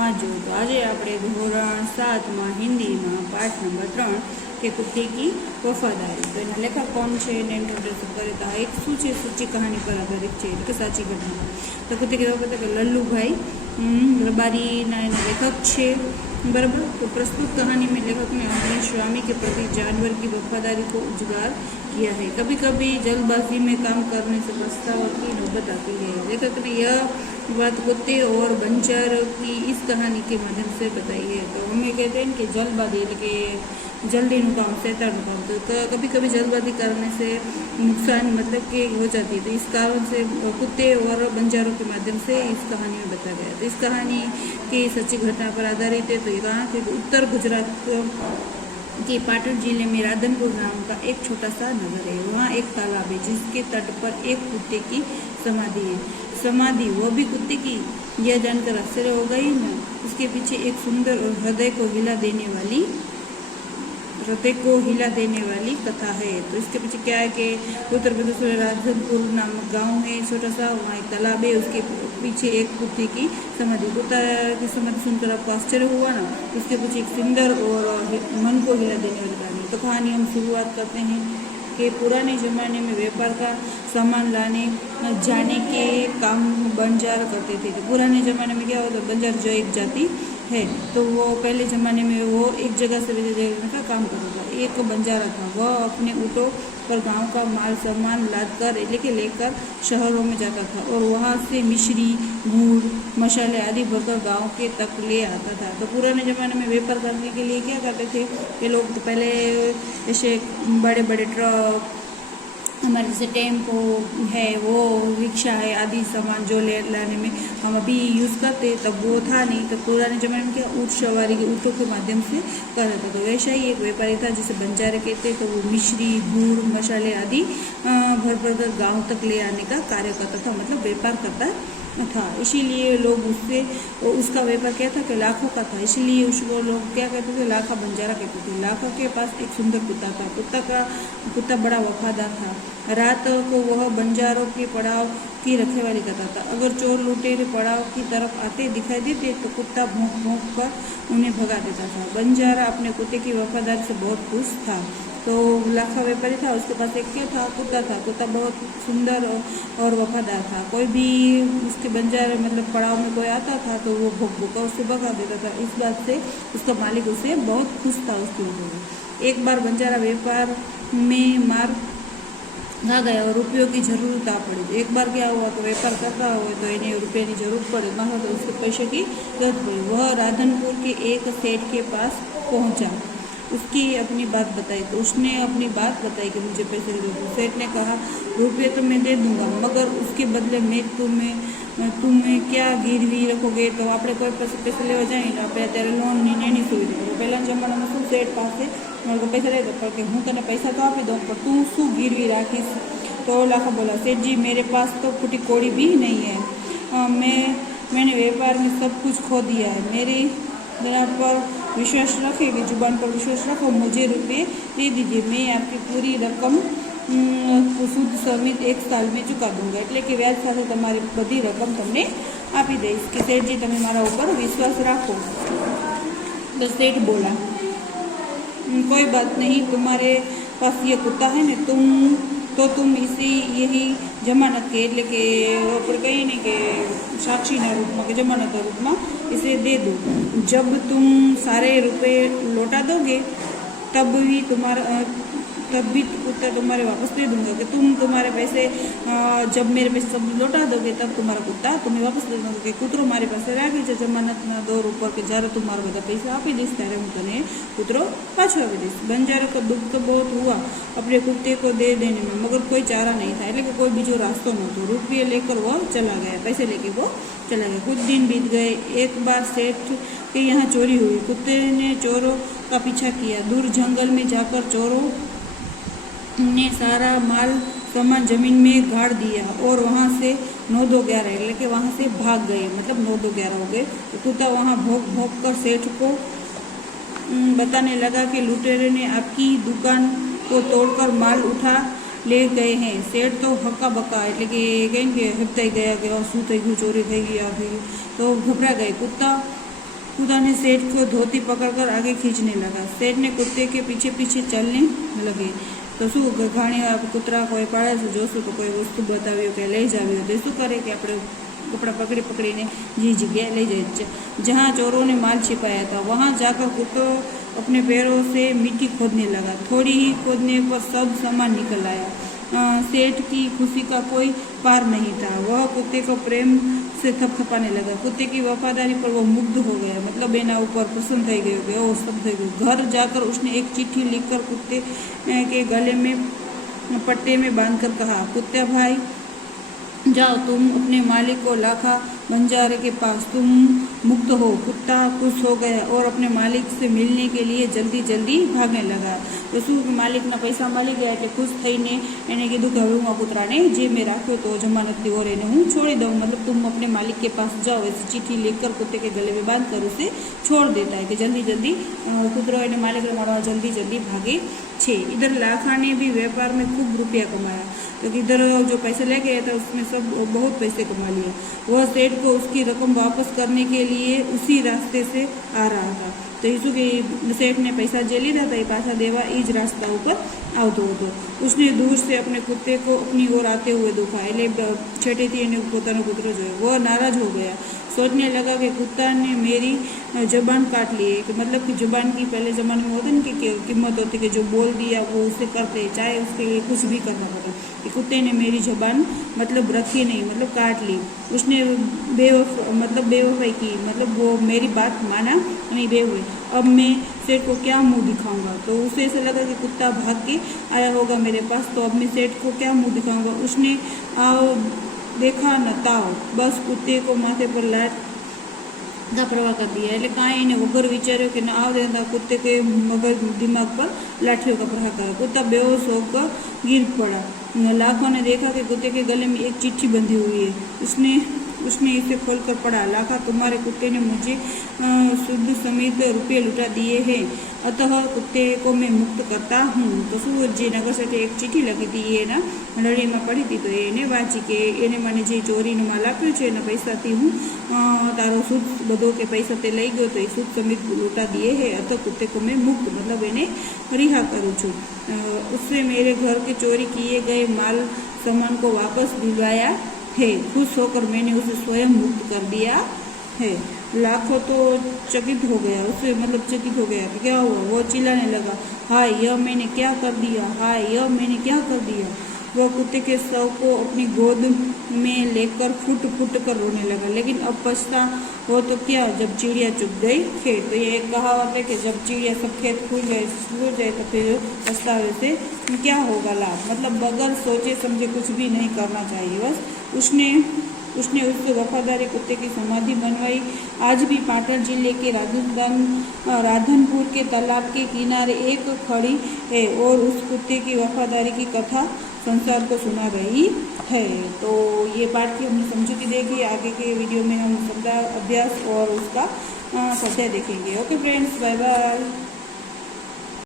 वाँचो। तो आज આપણે ધોરણ 7 में हिंदी में पाठ नंबर 3 के कुत्ते की वफादारी। तो एना लेखक कौन है ने इंट्रोडक्शन करे तो एक सूची सूची कहानी पर आधारित है कि साची घटना। तो कुत्ते की वफादारी लल्लू भाई रबारी ना लेखक है बराबर। तो प्रस्तुत कहानी में लेखक ने अपने स्वामी के प्रति जानवर की वफादारी को उजागर किया है। कभी कभी जल्दबाजी में काम करने से पछतावा की नौबत आती है। लेखक ने यह बात कुत्ते और बंजर की इस कहानी के माध्यम से बताई है। तो हमें कहते हैं कि जल्दबाजी के जल्दी काम शैतान काम। तो कभी कभी जल्दबाजी करने से नुकसान मतलब कि हो जाती है। तो इस कारण से कुत्ते और बंजारों के माध्यम से इस कहानी में बताया गया। तो इस कहानी की सच्ची घटना पर आधारित है। तो ये कहा कि उत्तर गुजरात के पाटण जिले में राधनपुर नाम का एक छोटा सा नगर है। वहाँ एक तालाब है जिसके तट पर एक कुत्ते की समाधि है। समाधि वो भी कुत्ते की। यह जानकर आश्चर्य हो गई ना। उसके पीछे एक सुंदर और हृदय को हिला देने वाली कथा है। तो इसके पीछे क्या है कि उत्तर प्रदेश में राधनपुर नामक गांव है छोटा सा, वहाँ एक तालाब है, उसके पीछे एक कुत्ते की समाधि। कुत्ता की समाधि सुनकर आपको आश्चर्य हुआ ना। उसके पीछे एक सुंदर और मन को हिला देने वाली कहानी। तो कहानी हम शुरुआत करते हैं कि पुराने ज़माने में व्यापार का सामान लाने जाने के काम बंजार करते थे। तो पुराने ज़माने में क्या होता, बंजार जो एक जाति है तो वो पहले ज़माने में वो एक जगह से दूसरी जगह का काम करता था। एक बंजारा था, वह अपने ऊँटों पर गांव का माल सामान लाद कर लेकर शहरों में जाता था और वहाँ से मिश्री गुड़ मसाले आदि भरकर गांव के तक ले आता था। तो पुराने ज़माने में व्यापार करने के लिए क्या करते थे ये लोग, तो पहले ऐसे बड़े बड़े ट्रक हमारे जैसे टेम्पो है, वो रिक्शा है आदि सामान जो लाने में हम अभी यूज़ करते, तब वो था नहीं। तो पुराने ज़माने में क्या ऊँट सवारी के ऊँटों के माध्यम से कर रहे थे। तो वैसा ही एक व्यापारी था जिसे बंजारे कहते। तो वो मिश्री गुड़ मसाले आदि भर कर गाँव तक ले आने का कार्य करता था, मतलब व्यापार करता था। इसीलिए लोग उसका व्यापार क्या था कि लाखों का था। इसीलिए उसको लोग क्या कहते थे, लाखा बंजारा कहते थे। लाखा के पास एक सुंदर कुत्ता था। कुत्ता बड़ा वफादार था। रात को वह बंजारों के पड़ाव की रखवाली करता था। अगर चोर लुटेरे पड़ाव की तरफ आते दिखाई देते तो कुत्ता भौंक भौंक कर उन्हें भगा देता था। बंजारा अपने कुत्ते की वफादारी से बहुत खुश था। तो लाखा व्यापारी था, उसके पास एक क्या था, कुत्ता था। कुत्ता बहुत सुंदर और वफादार था। कोई भी उसके बंजारे मतलब पड़ाव में कोई आता था तो वो भौंक भौंक कर उसे भगा देता था। इस बात से उसका मालिक उसे बहुत खुश था उसके ऊपर। एक बार बंजारा व्यापार में मार खा गया और रुपयों की जरूरत आ पड़ी। तो एक बार क्या हुआ कि व्यापार कर रहा हो तो इन्हें रुपये की जरूरत पड़े, मतलब तो उसके पैसे की जरूरत पड़ी। वह राधनपुर के एक सेठ के पास पहुंचा, उसकी अपनी बात बताई। तो उसने अपनी बात बताई कि मुझे पैसे दे दो। सेठ ने कहा रुपये तो मैं दे दूंगा, मगर उसके बदले में तुम्हें क्या गिरवी रखोगे। तो આપણે કોઈ पैसे लेवा जाए तो આપણે અત્યારે લોન ની એની સુવિધા તો પહેલાના જમાનામાં શું સેठ પાસે पैसा ले दो कि हूँ तने पैसा तो आपी दूँ पर तू शू गिरवी राखीश। तो लाखा बोला सेठ जी मेरे पास तो फूटी कोड़ी भी नहीं है। मैंने व्यापार में सब कुछ खो दिया है। मेरी जरा पर विश्वास रखेगी, जुबान पर विश्वास रखो, मुझे रुपये दे दीजिए, मैं आपकी पूरी रकम शुद्ध समित 1 साल में चुका दूंगा। એટલે કે વ્યાજ સાથે તમારી બધી રકમ તમને આપી દઈશ કે સેઠજી તમે મારા ઉપર વિશ્વાસ રાખો। तो सेठ बोला कोई बात नहीं, तुम्हारे पास ये कुत्ता है ना, तुम इसी यही जमानत के એટલે કે ઉપર કહીએ ने कि साक्षीના रूपમાં કે जमानतના रूपમાં इसे दे दो। जब तुम सारे रुपए लौटा दोगे तब भी कुत्ता तुम्हारे वापस दे दूंगा कि तुम्हारे पैसे जब मेरे पैसे सब लौटा दोगे तब तुम्हारा कुत्ता तुम्हें वापस दे दूंगा कि कूतरो मारी પાસે રાખી છે જમાનતના દોર ઉપર કે જ્યારે તું મારા બધા પૈસા આપી દઈશ ત્યારે હું તને કૂતરો પાછો આપી દઈશ। बंजारे को दुख तो बहुत हुआ अपने कुत्ते को दे देने में, मगर कोई चारा नहीं था, એટલે કે कोई બીજો रास्ता नહોતો। रुपये लेकर वो चला गया, पैसे लेके वो चला गया। कुछ दिन बीत गए। एक बार सेठ के यहाँ चोरी हुई। कुत्ते ने चोरों का पीछा किया। दूर जंगल में जाकर चोरों ने सारा माल सामान जमीन में गाड़ दिया और वहाँ से 9-11 એટલે કે वहाँ से भाग गए, मतलब 9-11 हो गए। तो कुत्ता वहाँ भौंक भौंक कर सेठ को बताने लगा कि लुटेरे ने आपकी दुकान को तोड़कर माल उठा ले गए हैं। सेठ तो हक्का बक्का એટલે કે કહીને કે હપ્તાઈ ગયા કે શું થઈ ગયું, ચોરી થઈ ગઈ, આ થઈ ગયું, तो घबरा गए। कुत्ता कुत्ता ने सेठ को धोती पकड़कर आगे खींचने लगा। सेठ ने कुत्ते के पीछे पीछे चलने लगे। तो शू घणी कूतरा कोई पाड़े से जोशू तो कोई वस्तु बताव्यो के लई जाव्यो तो शू करे कि આપણે कपड़ा पकड़ी पकड़ीने जी जगह ले जाए जहाँ चोरों ने माल छिपाया था वहाँ जाकर कुत्तो अपने पैरों से मिट्टी खोदने लगा। थोड़ी ही खोदने पर सब सामान निकल आया। सेठ की खुशी का कोई पार नहीं था। वह कुत्ते को प्रेम से थपथपाने लगा। कुत्ते की वफादारी पर वो मुग्ध हो गया, मतलब एना ऊपर प्रसन्न થઈ ગયો કે ઓ सब થઈ ગયું। घर जाकर उसने एक चिट्ठी लिखकर कुत्ते के गले में पट्टे में बांधकर कहा, कुत्ता भाई जाओ तुम अपने मालिक को लाखा बंजारे के पास, तुम मुक्त हो। कुत्ता खुश हो गया और अपने मालिक से मिलने के लिए जल्दी जल्दी भागने लगा। तो शू मालिक ना पैसा मળી ગયા એટલે खुश થઈને એને કીધું કે હવે હું આ કૂતરાને જે મેં રાખ્યો તો જમાનતથી और એને હું छोड़ी दूँ, मतलब तुम अपने मालिक के पास जाओ। ऐसी चिट्ठी लिखकर कुत्ते के गले में बांध कर उसे छोड़ देता है कि जल्दी जल्दी कुतरो એને मालिक મળવા जल्दी जल्दी भागे छे। इधर लाखा ने भी व्यापार में खूब रुपया कमाया। तो इधर जो पैसे ले गया था उसमें सब बहुत पैसे कमा लिए। वह सेठ को उसकी रकम वापस करने के लिए उसी रास्ते से आ रहा था। तो यीशु के सेठ ने पैसा जे लीधा था ये पाछा देवा इज रास्ता ऊपर आवतो हतो। उसने दूर से अपने कुत्ते को अपनी ओर आते हुए देखा એટલે છેટેથી એને પોતાનો કૂતરો જોયો। वह नाराज हो गया, सोचने लगा कि कुत्ता ने मेरी जबान काट ली है। कि मतलब कि जुबान की पहले ज़माने में होती ना कि कीमत होती कि जो बोल दिया वो उसे करते, चाहे उसके लिए कुछ भी करना पड़े। कि कुत्ते ने मेरी जबान मतलब रखी नहीं, मतलब काट ली। उसने बेवफाई की, मतलब वो मेरी बात माना नहीं, बेवफाई। अब मैं सेठ को क्या मुंह दिखाऊंगा। तो उसे ऐसा लगा कि कुत्ता भाग के आया होगा मेरे पास, तो अब मैं सेठ को क्या मुंह दिखाऊंगा। उसने आओ देखा न ताव, बस कुत्ते को माथे पर लाट का प्रवाह कर दिया। એટલે કાંઈ એને વગર વિચાર્યો કે ના આવે कुत्ते के मगज दिमाग पर लाठियों का प्रहार करा। कुत्ता बेहोश होकर गिर पड़ा। लाखों ने देखा कि कुत्ते के गले में एक चिट्ठी बंधी हुई है। उसने इसे खोलकर पढ़ा, लाखा तुम्हारे कुत्ते ने मुझे शुद्ध समेत रुपये लुटा दिए हैं, अतः कुत्ते को मैं मुक्त करता हूँ। तो सूरज जी नगर से एक चिट्ठी लगी थी ये ना लड़ी में पड़ी थी। तो એને વાંચી કે એને મને જે ચોરીનો માલ આપ્યો છે એના પૈસાથી હું તારો શુદ્ધ બધો કે પૈસા તે લઈ ગયો તો એ શુદ્ધ સમેત લૂંટા दिए है, अतः कुत्ते को मैं मुक्त मतलब એને रिहा करूँ छूँ। उससे मेरे घर के चोरी किए गए माल सामान को वापस दिलवाया है। खुश होकर मैंने उसे स्वयं मुक्त कर दिया है। लाखों तो चकित हो गया, उससे मतलब चकित हो गया कि क्या हुआ। वो चिल्लाने लगा, हाय यह मैंने क्या कर दिया, हाय यह मैंने क्या कर दिया। वह कुत्ते के शव को अपनी गोद में लेकर फुट फुट कर रोने लगा। लेकिन अब पछता हो तो क्या, जब चिड़िया चुग गई खेत। तो ये एक कहावत है कि जब चिड़िया सब खेत खुल जाए तो फिर पछतावे से क्या होगा लाभ, मतलब बगैर सोचे समझे कुछ भी नहीं करना चाहिए। बस उसने उससे वफादारी कुत्ते की समाधि बनवाई। आज भी पाटन जिले के राधनपुर के तालाब के किनारे एक खड़ी है और उस कुत्ते की वफादारी की कथा संसार को सुना रही है। तो ये पाठ की हमने समझूती देखी। आगे के वीडियो में हम शब्द अभ्यास और उसका स्वाध्याय देखेंगे। Okay friends, bye bye.